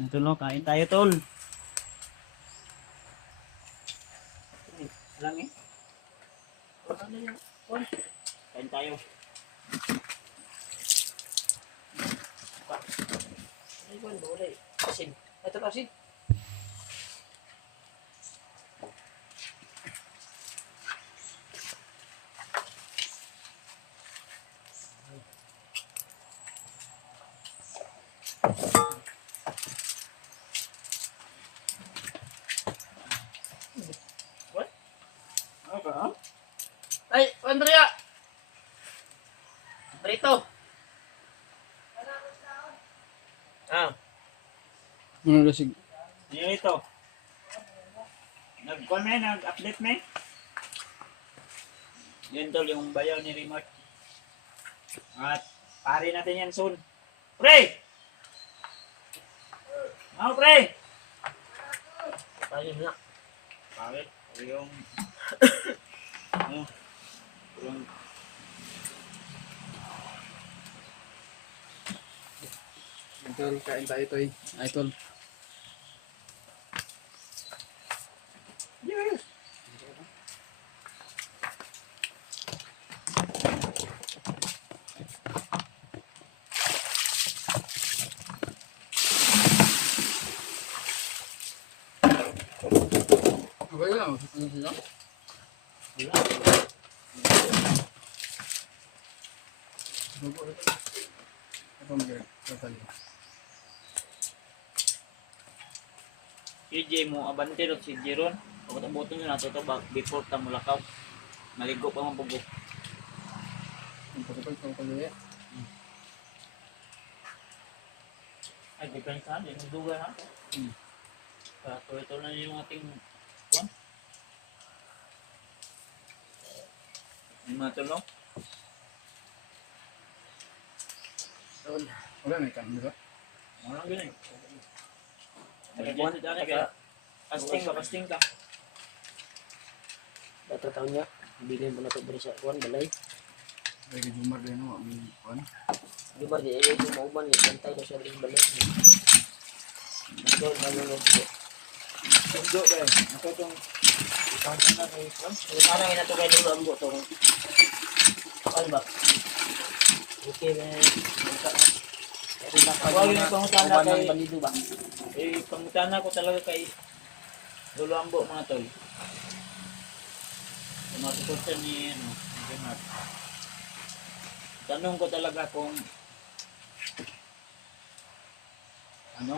Ito no, kain tayo tol. Lang eh. Ano yung tol? Kain tayo. Ay, bon, boleh. Asin. Ito asin. What? Apa? Ay, Andrea! Brito! Ah. Ano na sig? Yan ito. Nag-call na, nag-update na. Yan tol, yung bayaw ni remote. At pare natin yan soon. Pre! Mau pre! Pare na. Pare? Yung... yung... Idol, kain tayo ito eh. Idol. Yes! Okay lang. Ano sila? Wala. Bago ito. Ito mag-irap. CJ mo, abante ron si Jeron. Pagkatabutin nyo nato ito, before ta mulakaw. Maligo pa mga bugo. Ang pagkapal sa kaluya. Ay, depende sa atin. Yung duga ha. Ito na yung ating kuwan. Yung mga tulong. Wala na ikan, di ba? Walang ganun. Casting ka. Bata taon niya, bilhin mo na ito sa kuwan, balay. Lagi jumar din no, ang kuan. Di ba, di ayaw yung mauban, bantay na siya rin balay. So, ano na ito? Sundo ba yun? Ito itong isang na kay Kwan. Parang ina ito kayo ng lambo ito. Ano ba? Okay, man. Huwag yung pangutana kay... Bandido ba? Pangutana ko talaga kay Lolo Ambo mga tol. Yung mga supporter ni Gemar. Tanong ko talaga kung ano?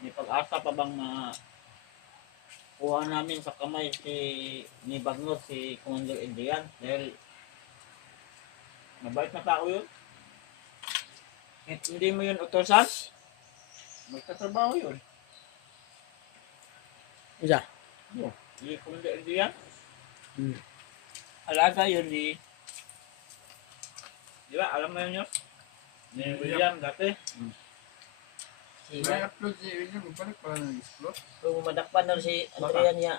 May pag-asa pa bang kuha namin sa kamay ni Bagnot si Commander Adrian dahil mabait na tao yun. At hindi mo yun utosan, magtatrabaho yun. Isa? Si Commander Adrian, Hmm. alaga yun ni, di ba, alam mo yun yun? Ni William dati. May upload si William, balik para nag-explore. Kung madakpan na si Andrea niya,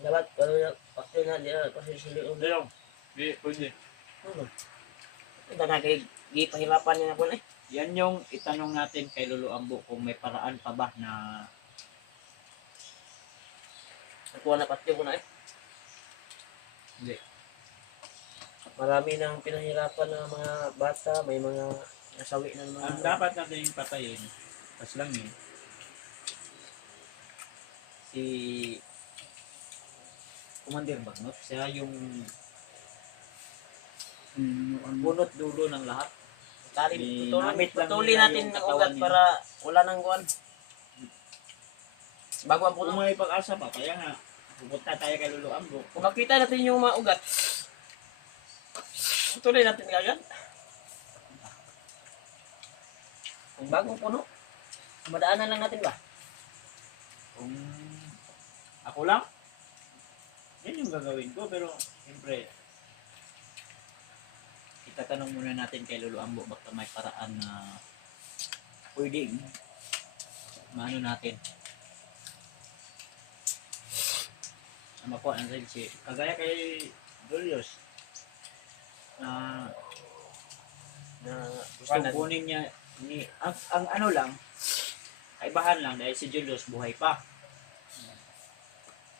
dapat kalau waktu na dia kasi sila Hindi lang. Di, pwede. Ito na kay gipahirapan niya po eh. Yan yung itanong natin kay Lolo Ambo kung may paraan pa ba na Nakuha na patyo ko na eh. hindi. Marami nang pinahirapan ng mga bata, may mga nasawi na mga... Ang dapat natin yung patayin, pas lang yun, si Commander Bagnot, siya yung bunot dulo ng lahat. Namit lang Patuloy nila natin yung ng katawan ugat nila. para wala nang kuwan. Bago ang Kung puno. may pag-asa pa, kaya nga, pupunta tayo kay Lolo Ambo. Kung makita natin yung mga ugat, patuloy natin agad. Kung bagong puno, madaanan lang natin ba? Kung ako lang, yan yung gagawin ko, pero siyempre, itatanong muna natin kay Lolo Ambo baka may paraan na pwedeng maano natin. Makuha ang rin si kagaya kay Julius na Na gusto kunin niya Ang ano lang, kaibahan lang dahil si Julius buhay pa.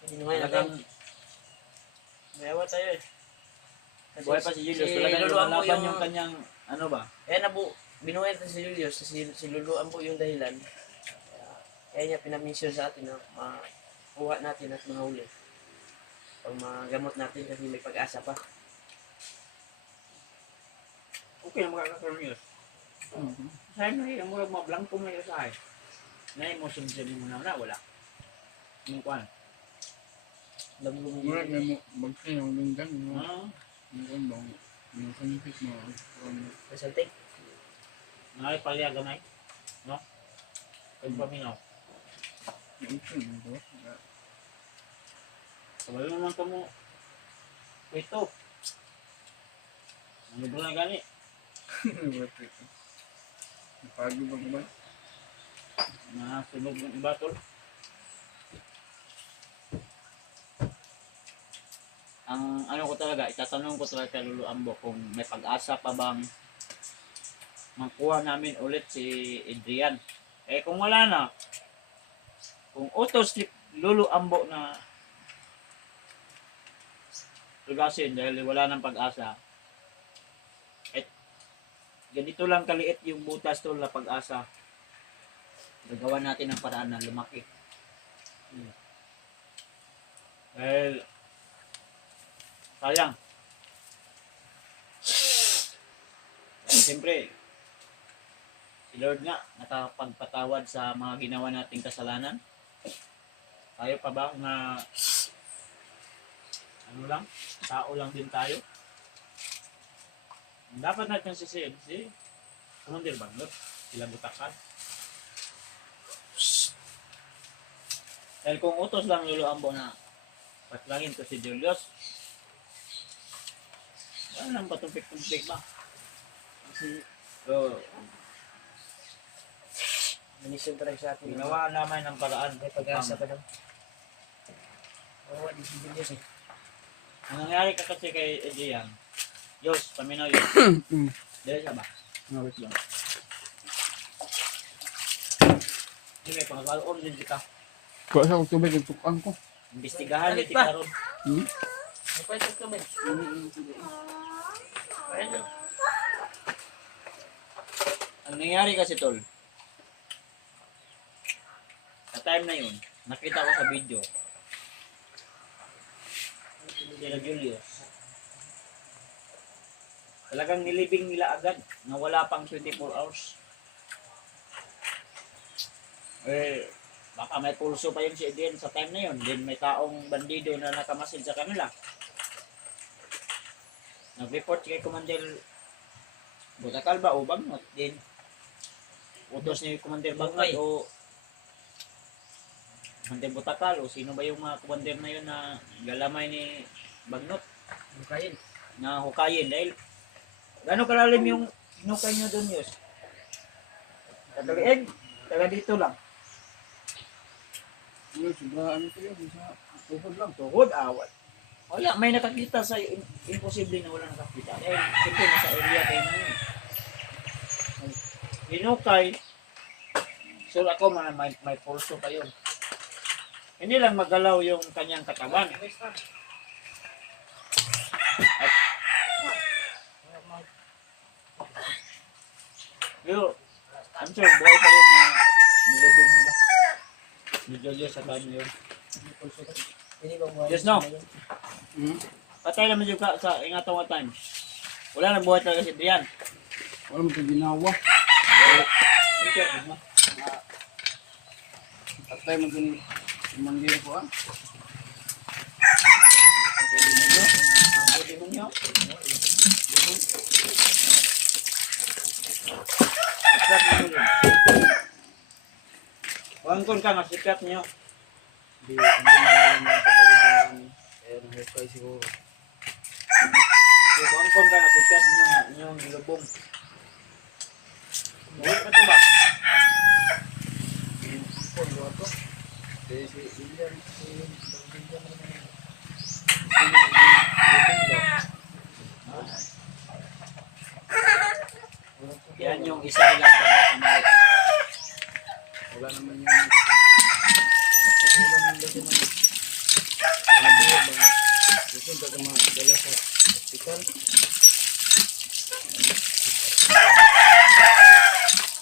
Binuhay Talagang natin. mayawa tayo eh. Kasi Buhay pa si Julius. si Talagang Lolo Ambo lumalaban yung kanyang ano ba? Kaya binuhay natin si Julius, si Lolo Ambo yung dahilan. Kaya niya pinamisyon sa atin na makuha natin at mahuli. Pag magamot natin kasi may pag-asa pa. Okay na makakakaroon yun. Sa'yo na yung mga blanco mo yung sa'yo. Na yung motion mo na wala. Yung kwan. Alam mo Mura na mo, bagay yung linggan mo. Ah, Yung kondong, yung kanipit mo. resulting. nakipalya gamay. No? Kaya paminaw. Yung ito, yung ito. Sabay naman ka mo. Ito. Ano ba na gani? Napagi ba ko ba? Nasunog ng iba tol. Ang ano ko talaga, itatanong ko talaga kay Lolo Ambo kung may pag-asa pa bang makuha namin ulit si Adrian. Eh kung wala na, kung utos ni Lolo Ambo na tugasin dahil wala nang pag-asa, at ganito lang kaliit yung butas tol na pag-asa, gagawa natin ng paraan na lumaki. Dahil sayang. Dahil siyempre, si Lord nga nakapagpatawad sa mga ginawa nating kasalanan. Tayo pa ba na ano lang, tao lang din tayo. Dapat natin sisihin si Commander Bangot, sila Butakan. Dahil kung utos lang Lolo Ambo na patlangin to si Julius, wala nang patumpik-tumpik ba? Kasi So, minisyon talaga sa atin. ginawa naman ng paraan. May pag-asa pa daw. Oo, di si Julius eh. Ang nangyari ka kasi kay Adrian, Diyos, paminaw yun. Dahil siya ba? Nawit lang. Hindi may pangkaloon din kita. Kuha sa tubig, yung tukang ko. Imbestigahan Balik ni pa. Tikaron. May pwede ka ba? Pwede. Ang nangyari kasi tol, sa time na yun, nakita ko sa video, sila Julius, talagang nilibing nila agad na wala pang 24 hours. Eh, baka may pulso pa yun si Eden sa time na yun. Then may taong bandido na nakamasid sa kanila. Nag-report kay Commander Butakal ba o Bangot din. Utos ni Commander Bangot o Commander Butakal o sino ba yung mga commander na yun na galamay ni Bangot Bukayin. na hukayin dahil gano'ng kalalim yung hinukay nyo doon yun? Kataliig, taga dito lang. Ano, sobra ano ko yun, sa tukod lang. Tuhod, awat. Wala, may nakakita sa imposible na wala nakakita. Dahil siyempre nasa area kayo na yun. Hinukay, so ako may pulso pa yun. Hindi lang magalaw yung kanyang katawan. Pero, I'm sure, buhay pa yun na nilibing nila. Ni Jojo sa time na yun. Hindi ba buhay? Yes, no. Hmm? Patay naman yung sa ingatong time. Wala nang buhay talaga si Adrian. Wala mo ito ginawa. Patay mo ito mandir ko ah. Ang demonyo. Sikat niyo yun. Wangkon ka nga, sikat niyo. Hindi malalim yung kapalitan. Kaya nahukay siguro. Wangkon ka nga, sikat niyo nga, inyong lubong. Buhay pa ito ba? Kaya si Ilian, si Yan yung isa nilang pagkakamali. Wala naman yung naputulan ng kasi ng buhay ba? Gusto ka dala sa hospital.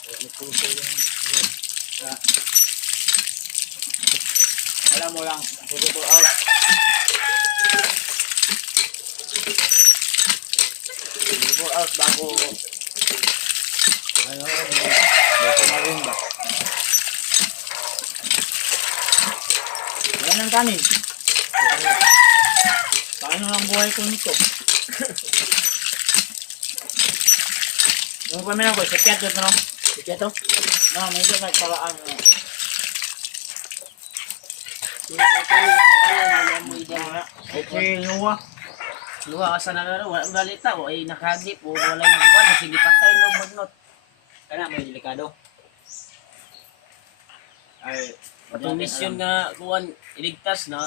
Wala puso yan. Alam mo lang, 24 hours. 24 hours bago ano, may kumarin ba? Wala nang kanin. Paano ang buhay ko nito? Yung pamilya ko, sikyat yun, no? Sikyat to? No, medyo nagparaan. Okay, Noah. Luha ka sa nalaro, walang balita, o ay nakagip, o wala yung nagkuhan, sige patay no magnot. Kana may delikado. Ay, Patong mission nga kuhan, iligtas na,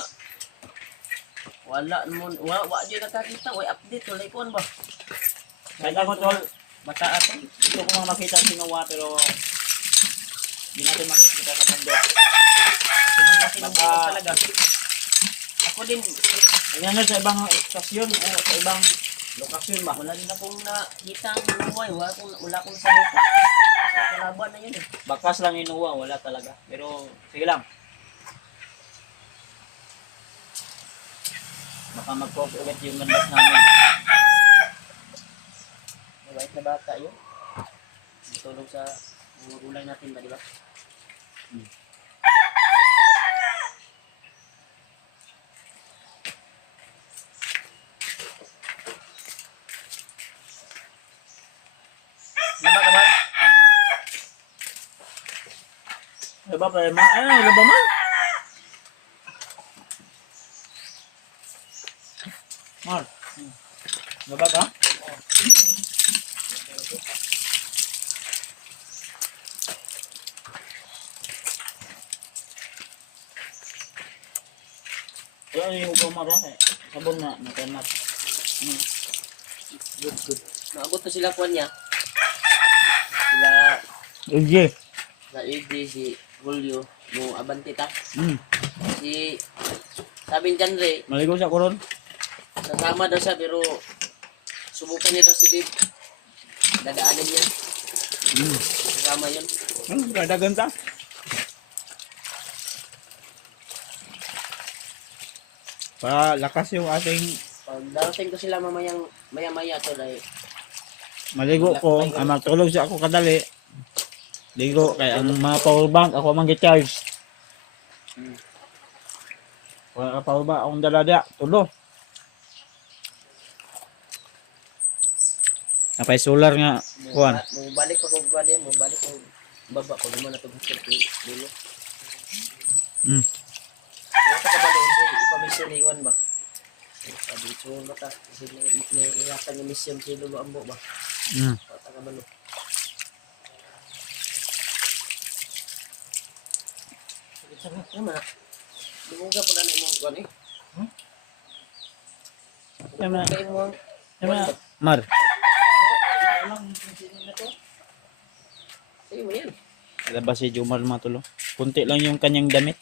wala naman, wala dyan nakakita, way update, wala ikuhan ba? kahit ako tol, Bata ato. gusto ko mang makita si Noah pero hindi natin makikita sa mundo. Kasi nang Baka- talaga. Ako din, Ayan sa ibang estasyon o sa ibang lokasyon ba? wala din akong nakita ang buhay, wala akong sabuka. Sa kalaban na yun eh. Bakas lang yung Noah, wala talaga. Pero sige lang. Baka mag-post ulit yung gandas namin. Mabait na bata yun. Tulong sa mga gulay natin ba, di ba? Diba ka ba? Diba pa ma? Ano, diba man? Mar. Diba ka? Kaya yung upang mara eh. Sabon na, nakanap. Good, good. Naabot na sila kuwan niya. Sila, Okay. sa AD, si Julio, yung Abantita. Mm. Si, sabi ni Janre, Maligo sa koron. sasama daw siya pero subukan niya daw si Dave. Dadaanin niya. Mm. Kasama yun. Dadagan ta. Para lakas yung ating Pag darating ko sila mamayang maya-maya to dahil maligo ko, magtulog siya ako kadali. Ligo kay ang mga power bank ako man gi-charge. Wala ka power bank akong dala tulo. Napay solar nga kuan. balik pa kung kuwan yan, balik ko baba ko naman na ito gusto ko dulo. Mm. Wala ka ba doon sa ipamisyon ni Iwan ba? Sabi ko mata, kasi may ingatan yung mission si Lolo Ambo ba? Mm. Pata ka ba no? Tama na. Lumungga po na na yung kuwan eh. Tama. Kaya mo Tama. Mar. Sa'yo mo yan. Labas si Jomar matulo. Kunti lang yung kanyang damit.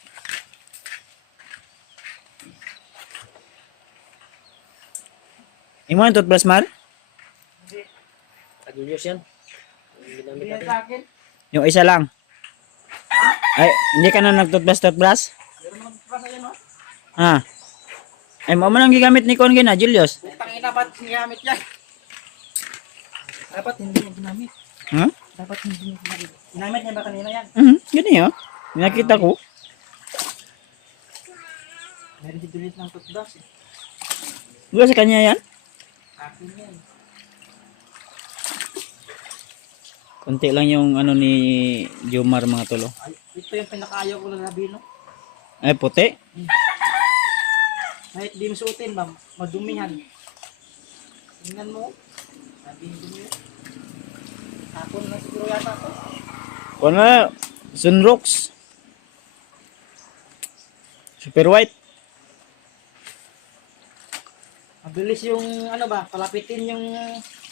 Imo ang toothbrush, Mar? Agulyos yan. Yung ginamit natin. Yung isa lang. Ay, hindi ka na nag-toothbrush? Ha? Ay, mo man ang gigamit ni Kon gina, Julius. Tangina ba't ginamit yan? Dapat hindi niya ginamit. Ha? Dapat hindi niya ginamit. Ginamit niya ba kanina yan? Gani oh. Nakita ko. Meron si Julius ng toothbrush eh. Wala sa kanya yan? Akin yan. Kunti lang yung ano ni Jomar mga tulo. Ay, ito yung pinakaayaw ko na nabilo. Ay, puti. Kahit di mo suotin ba, madumihan. Tingnan mo. Sabi ni Junior. Ako na siguro yata ito. Kung na, Sunrocks. Super white. Mabilis yung ano ba, palapitin yung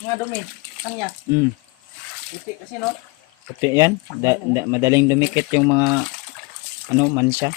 mga dumi. Kanya. Mm. Puti kasi no? Puti yan. Madaling dumikit yung mga ano, mansya.